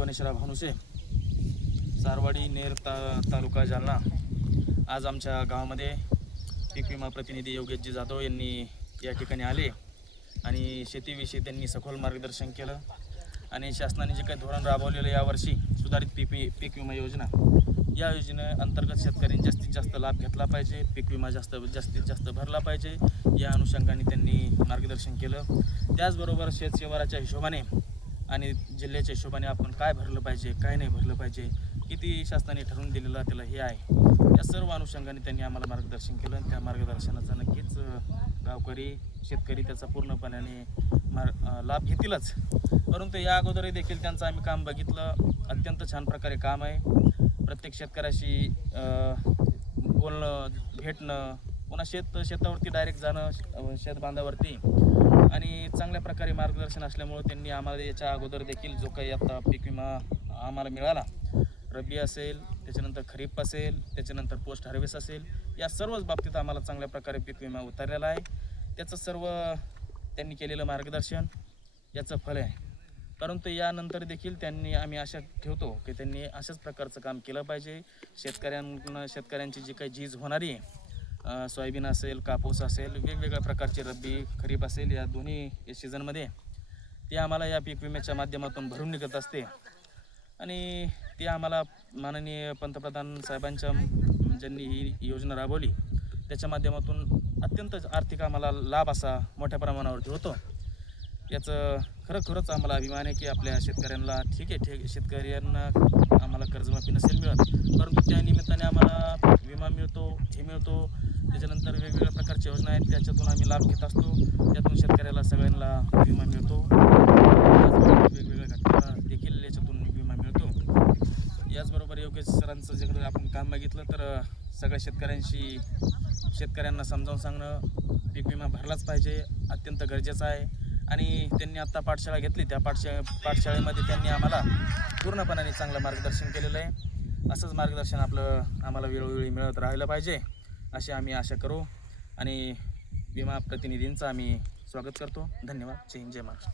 गणेशराव भानुसे, सारवाडी नेर तालुका जालना। आज आमच्या गावामध्ये पीक विमा प्रतिनिधी योगेशजी जाधव यांनी या ठिकाणी आले आणि शेतीविषयी त्यांनी सखोल मार्गदर्शन केलं आणि शासनाने जे काही धोरण राबवलेलं यावर्षी सुधारित पीक विमा योजना, या योजनेअंतर्गत शेतकऱ्यांनी जास्तीत जास्त लाभ घेतला पाहिजे, पीक विमा जास्तीत जास्त भरला पाहिजे, या अनुषंगाने त्यांनी मार्गदर्शन केलं। त्याचबरोबर शेतशिवाराच्या हिशोबाने आणि जिल्ह्याच्या हिशोबाने आपण काय भरलं पाहिजे, काय नाही भरलं पाहिजे, किती शासनाने ठरवून दिलेलं त्याला हे आहे, या सर्व अनुषंगाने त्यांनी आम्हाला मार्गदर्शन केलं आणि त्या मार्गदर्शनाचा नक्कीच गावकरी शेतकरी त्याचा पूर्णपणे लाभ घेतीलच। परंतु या अगोदरही देखील त्यांचं आम्ही काम बघितलं, अत्यंत छान प्रकारे काम आहे। प्रत्येक शेतकऱ्याशी बोलणं, भेटणं, पुन्हा शेतावरती डायरेक्ट जाणं, शेतबांधावरती, आणि चांगल्या प्रकारे मार्गदर्शन असल्यामुळे त्यांनी आम्हाला याच्या अगोदर देखील जो काही आता पीक विमा आम्हाला मिळाला, रब्बी असेल, त्याच्यानंतर खरीप असेल, त्याच्यानंतर पोस्ट हार्वेस्ट असेल, या सर्वच बाबतीत आम्हाला चांगल्या प्रकारे पीक विमा उतरलेला आहे। त्याचं सर्व त्यांनी केलेलं मार्गदर्शन याचं फळ आहे। परंतु यानंतर देखील आम्ही आशा ठेवतो की त्यांनी अशाच प्रकारचं काम केलं पाहिजे। शेतकऱ्यांची जी काही झीज होणारी आहे, सोयाबीन असेल, कापूस असेल, वेगवेगळ्या प्रकारचे रब्बी खरीप असेल, या दोन्ही सीझनमध्ये ते आम्हाला या पीक विम्याच्या माध्यमातून भरून निघत असते आणि ते आम्हाला माननीय पंतप्रधान साहेबांच्या ज्यांनी ही योजना राबवली त्याच्या माध्यमातून अत्यंत आर्थिक आम्हाला लाभ असा मोठ्या प्रमाणावरती होतो। याचं खरंच आम्हाला अभिमान आहे की आपल्या शेतकऱ्यांना ठीक आहे, शेतकऱ्यांना आम्हाला कर्जमाफी नसेल मिळत, परंतु त्या निमित्ताने आम्हाला विमा मिळतो, हे मिळतो, त्याच्यानंतर वेगवेगळ्या प्रकारच्या योजना आहेत, त्याच्यातून आम्ही लाभ घेत असतो, त्यातून शेतकऱ्याला सगळ्यांना विमा मिळतो, वेगवेगळ्या घटकाला देखील याच्यातून विमा मिळतो। याचबरोबर योगेश सरांचं जे आपण काम बघितलं तर सगळ्या शेतकऱ्यांना समजावून सांगणं, पीक विमा भरलाच पाहिजे, अत्यंत गरजेचं आहे। आणि त्यांनी आत्ता पाठशाळा घेतली, त्या पाठशाळेमध्ये त्यांनी आम्हाला पूर्णपणाने चांगलं मार्गदर्शन केलेलं आहे। असंच मार्गदर्शन आम्हाला वेळोवेळी मिळत राहिलं पाहिजे अशी आम्ही आशा करू आणि विमा प्रतिनिधींचं आम्ही स्वागत करतो। धन्यवाद। जय हिंद, जय महाराष्ट्र।